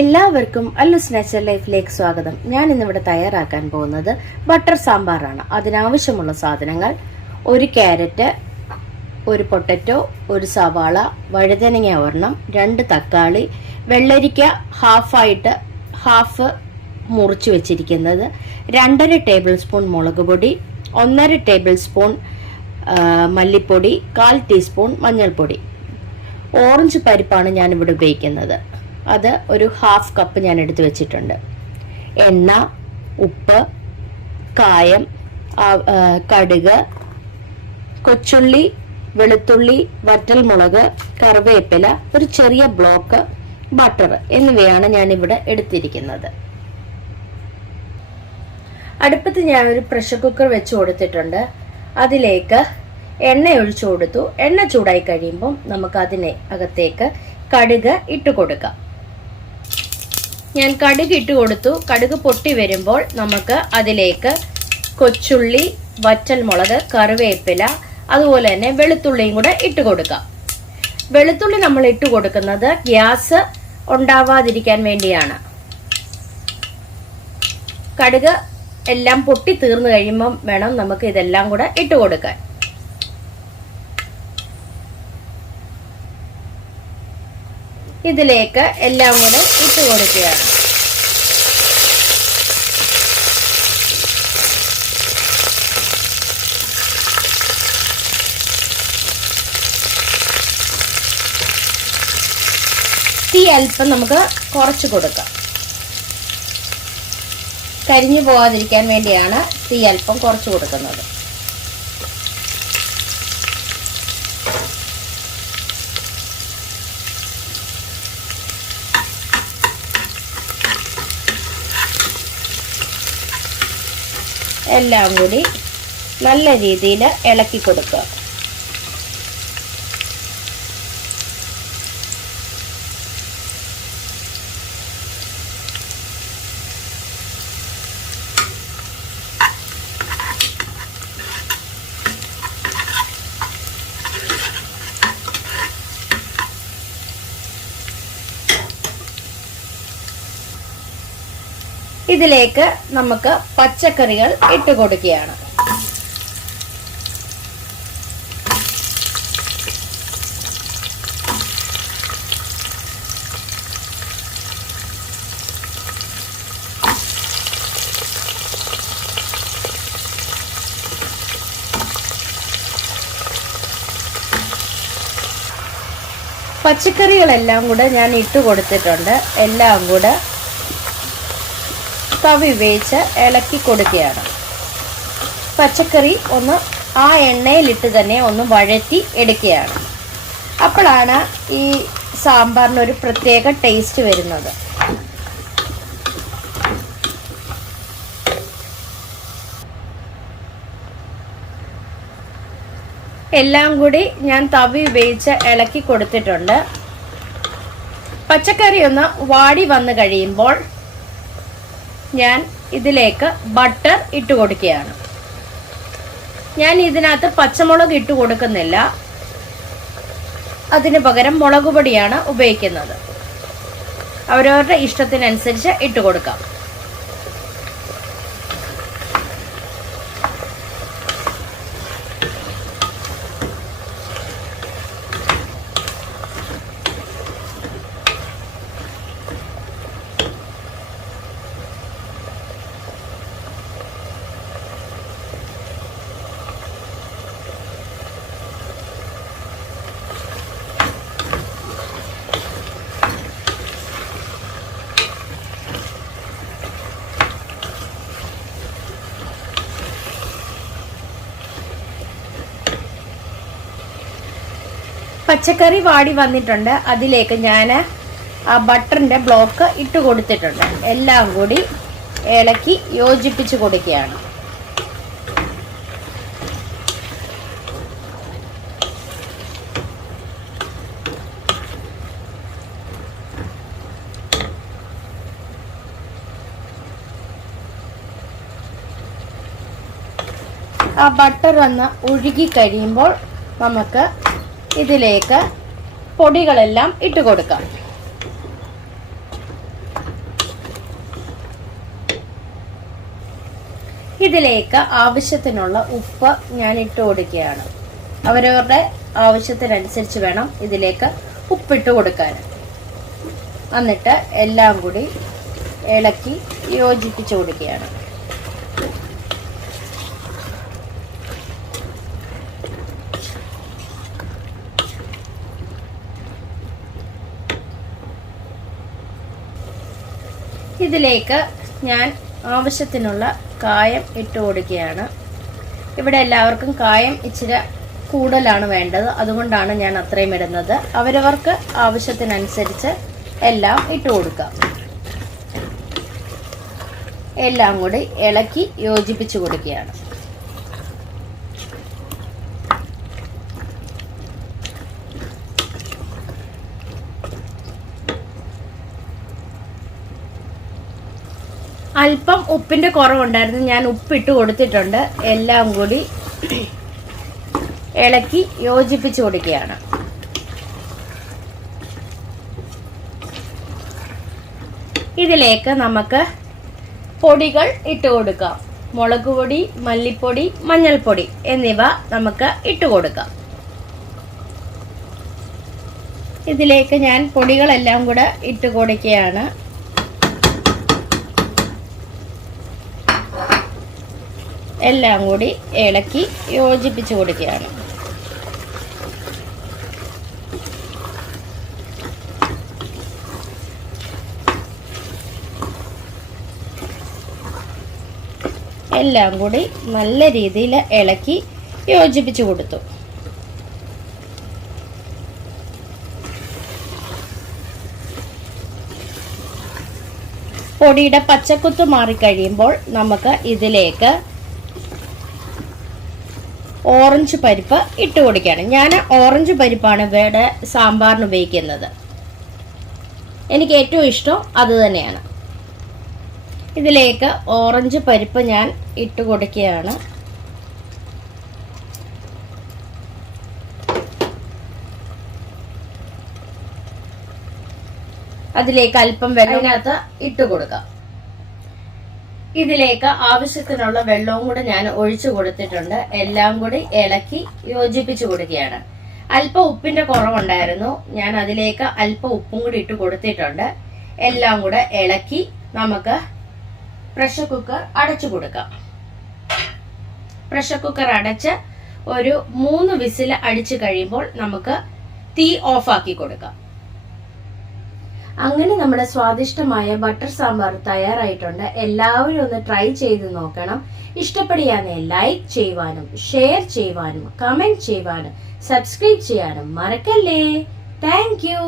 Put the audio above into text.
എല്ലാവർക്കും അല്ലൂസ് നാച്ചുറൽ ലൈഫിലേക്ക് സ്വാഗതം. ഞാൻ ഇന്നിവിടെ തയ്യാറാക്കാൻ പോകുന്നത് ബട്ടർ സാമ്പാറാണ്. അതിനാവശ്യമുള്ള സാധനങ്ങൾ: ഒരു ക്യാരറ്റ്, ഒരു പൊട്ടറ്റോ, ഒരു സവാള, വഴുതനങ്ങ ഒരെണ്ണം, 2 തക്കാളി, വെള്ളരിക്ക ഹാഫ് മുറിച്ച് വെച്ചിരിക്കുന്നത്, 2.5 ടേബിൾ സ്പൂൺ മുളക് പൊടി, 1.5 ടേബിൾ സ്പൂൺ മല്ലിപ്പൊടി, 1/4 ടീസ്പൂൺ മഞ്ഞൾപ്പൊടി. ഓറഞ്ച് പരിപ്പാണ് ഞാനിവിടെ ഉപയോഗിക്കുന്നത്. അത് ഒരു 1/2 കപ്പ് ഞാൻ എടുത്തു വെച്ചിട്ടുണ്ട്. എണ്ണ, ഉപ്പ്, കായം, കടുക്, കൊച്ചുള്ളി, വെളുത്തുള്ളി, വറ്റൽമുളക്, കറിവേപ്പില, ഒരു ചെറിയ ബ്ലോക്ക് ബട്ടർ എന്നിവയാണ് ഞാനിവിടെ എടുത്തിരിക്കുന്നത്. അടുപ്പത്ത് ഞാൻ ഒരു പ്രഷർ കുക്കർ വെച്ച് കൊടുത്തിട്ടുണ്ട്. അതിലേക്ക് എണ്ണ ഒഴിച്ചു കൊടുത്തു. എണ്ണ ചൂടായി കഴിയുമ്പോൾ നമുക്ക് അകത്തേക്ക് കടുക് ഇട്ട് കൊടുക്കാം. ഞാൻ കടുക് ഇട്ട് കൊടുത്തു. കടുക് പൊട്ടി വരുമ്പോൾ നമുക്ക് അതിലേക്ക് കൊച്ചുള്ളി, വറ്റൽമുളക്, കറിവേപ്പില, അതുപോലെ തന്നെ വെളുത്തുള്ളിയും കൂടെ ഇട്ട് കൊടുക്കാം. വെളുത്തുള്ളി നമ്മൾ ഇട്ട് കൊടുക്കുന്നത് ഗ്യാസ് ഉണ്ടാവാതിരിക്കാൻ വേണ്ടിയാണ്. കടുക് എല്ലാം പൊട്ടി തീർന്നു കഴിയുമ്പം വേണം നമുക്ക് ഇതെല്ലാം കൂടെ ഇട്ട് കൊടുക്കാൻ. ഇതിലേക്ക് എല്ലാം കൂടെ ഇട്ട് കൊടുക്കുകയാണ്. തീ അല്പം നമുക്ക് കുറച്ച് കൊടുക്കാം. കരിഞ്ഞു പോകാതിരിക്കാൻ വേണ്ടിയാണ് തീ അല്പം കുറച്ച് കൊടുക്കുന്നത്. എല്ലാം കൂടി നല്ല രീതിയിൽ ഇളക്കി കൊടുക്കുക. ഇതിലേക്ക് നമുക്ക് പച്ചക്കറികൾ ഇട്ട് കൊടുക്കുകയാണ്. പച്ചക്കറികളെല്ലാം കൂടെ ഞാൻ ഇട്ട് കൊടുത്തിട്ടുണ്ട്. എല്ലാം കൂടെ തവി ഉപയോഗിച്ച് ഇളക്കി കൊടുക്കുകയാണ്. പച്ചക്കറി ഒന്ന് ആ എണ്ണയിലിട്ട് തന്നെ ഒന്ന് വഴറ്റി എടുക്കുകയാണ്. അപ്പോഴാണ് ഈ സാമ്പാറിനൊരു പ്രത്യേക ടേസ്റ്റ് വരുന്നത്. എല്ലാം കൂടി ഞാൻ തവി ഉപയോഗിച്ച് ഇളക്കി കൊടുത്തിട്ടുണ്ട്. പച്ചക്കറി ഒന്ന് വാടി വന്നു കഴിയുമ്പോൾ ഞാൻ ഇതിലേക്ക് ബട്ടർ ഇട്ട് കൊടുക്കുകയാണ്. ഞാൻ ഇതിനകത്ത് പച്ചമുളക് ഇട്ട് കൊടുക്കുന്നില്ല. അതിന് പകരം മുളക് പൊടിയാണ് ഉപയോഗിക്കുന്നത്. അവരവരുടെ ഇഷ്ടത്തിനനുസരിച്ച് ഇട്ട് കൊടുക്കാം. പച്ചക്കറി വാടി വന്നിട്ടുണ്ട്. അതിലേക്ക് ഞാൻ ആ ബട്ടറിന്റെ ബ്ലോക്ക് ഇട്ട് കൊടുത്തിട്ടുണ്ട്. എല്ലാം കൂടി ഇളക്കി യോജിപ്പിച്ച് കൊടുക്കുകയാണ്. ആ ബട്ടർ ഒന്ന് ഒഴുകി കഴിയുമ്പോൾ നമുക്ക് ഇതിലേക്ക് പൊടികളെല്ലാം ഇട്ട് കൊടുക്കാം. ഇതിലേക്ക് ആവശ്യത്തിനുള്ള ഉപ്പ് ഞാൻ ഇട്ട് കൊടുക്കുകയാണ്. അവരവരുടെ ആവശ്യത്തിനനുസരിച്ച് വേണം ഇതിലേക്ക് ഉപ്പിട്ട് കൊടുക്കാൻ. എന്നിട്ട് എല്ലാം കൂടി ഇളക്കി യോജിപ്പിച്ച് കൊടുക്കുകയാണ്. ഇതിലേക്ക് ഞാൻ ആവശ്യത്തിനുള്ള കായം ഇട്ട് കൊടുക്കുകയാണ്. ഇവിടെ എല്ലാവർക്കും കായം ഇച്ചിരി കൂടുതലാണ് വേണ്ടത്, അതുകൊണ്ടാണ് ഞാൻ അത്രയും ഇടുന്നത്. അവരവർക്ക് ആവശ്യത്തിനനുസരിച്ച് എല്ലാം ഇട്ട് കൊടുക്കാം. എല്ലാം കൂടി ഇളക്കി യോജിപ്പിച്ച് കൊടുക്കുകയാണ്. അല്പം ഉപ്പിന്റെ കുറവുണ്ടായിരുന്നു, ഞാൻ ഉപ്പിട്ട് കൊടുത്തിട്ടുണ്ട്. എല്ലാം കൂടി ഇളക്കി യോജിപ്പിച്ച് കൊടുക്കുകയാണ്. ഇതിലേക്ക് നമുക്ക് പൊടികൾ ഇട്ട് കൊടുക്കാം. മുളക് പൊടി, മല്ലിപ്പൊടി, മഞ്ഞൾപ്പൊടി എന്നിവ നമുക്ക് ഇട്ട് കൊടുക്കാം. ഇതിലേക്ക് ഞാൻ പൊടികളെല്ലാം കൂടെ ഇട്ട് കൊടുക്കുകയാണ്. എല്ലാം കൂടി ഇളക്കി യോജിപ്പിച്ച് കൊടുക്കുകയാണ്. എല്ലാം കൂടി നല്ല രീതിയിൽ ഇളക്കി യോജിപ്പിച്ച് കൊടുത്തു. പൊടിയുടെ പച്ചക്കുത്ത് മാറിക്കഴിയുമ്പോൾ നമുക്ക് ഇതിലേക്ക് ഓറഞ്ച് പരിപ്പ് ഇട്ട് കൊടുക്കുകയാണ്. ഞാൻ ഓറഞ്ച് പരിപ്പാണ് ഇവിടെ സാമ്പാറിന് ഉപയോഗിക്കുന്നത്. എനിക്ക് ഏറ്റവും ഇഷ്ടം അത് തന്നെയാണ്. ഇതിലേക്ക് ഓറഞ്ച് പരിപ്പ് ഞാൻ ഇട്ട് കൊടുക്കുകയാണ്. അതിലേക്ക് അല്പം വെള്ളത്തിനകത്ത് ഇട്ട് കൊടുക്കാം. ഇതിലേക്ക് ആവശ്യത്തിനുള്ള വെള്ളവും കൂടെ ഞാൻ ഒഴിച്ചു കൊടുത്തിട്ടുണ്ട്. എല്ലാം കൂടി ഇളക്കി യോജിപ്പിച്ചു കൊടുക്കുകയാണ്. അല്പം ഉപ്പിന്റെ കുറവുണ്ടായിരുന്നു, ഞാൻ അതിലേക്ക് അല്പം ഉപ്പും കൂടി ഇട്ട് കൊടുത്തിട്ടുണ്ട്. എല്ലാം കൂടെ ഇളക്കി നമുക്ക് പ്രഷർ കുക്കർ അടച്ചു കൊടുക്കാം. പ്രഷർ കുക്കർ അടച്ച് ഒരു 3 വിസിൽ അടിച്ചു കഴിയുമ്പോൾ നമുക്ക് തീ ഓഫാക്കി കൊടുക്കാം. അങ്ങനെ നമ്മുടെ സ്വാദിഷ്ടമായ ബട്ടർ സാമ്പാർ തയ്യാറായിട്ടുണ്ട്. എല്ലാവരും ഒന്ന് ട്രൈ ചെയ്ത് നോക്കണം. ഇഷ്ടപ്പെടുകയാണെ ലൈക്ക് ചെയ്യുവാനും ഷെയർ ചെയ്യുവാനും കമന്റ് ചെയ്യുവാനും സബ്സ്ക്രൈബ് ചെയ്യാനും മറക്കല്ലേ. Thank you.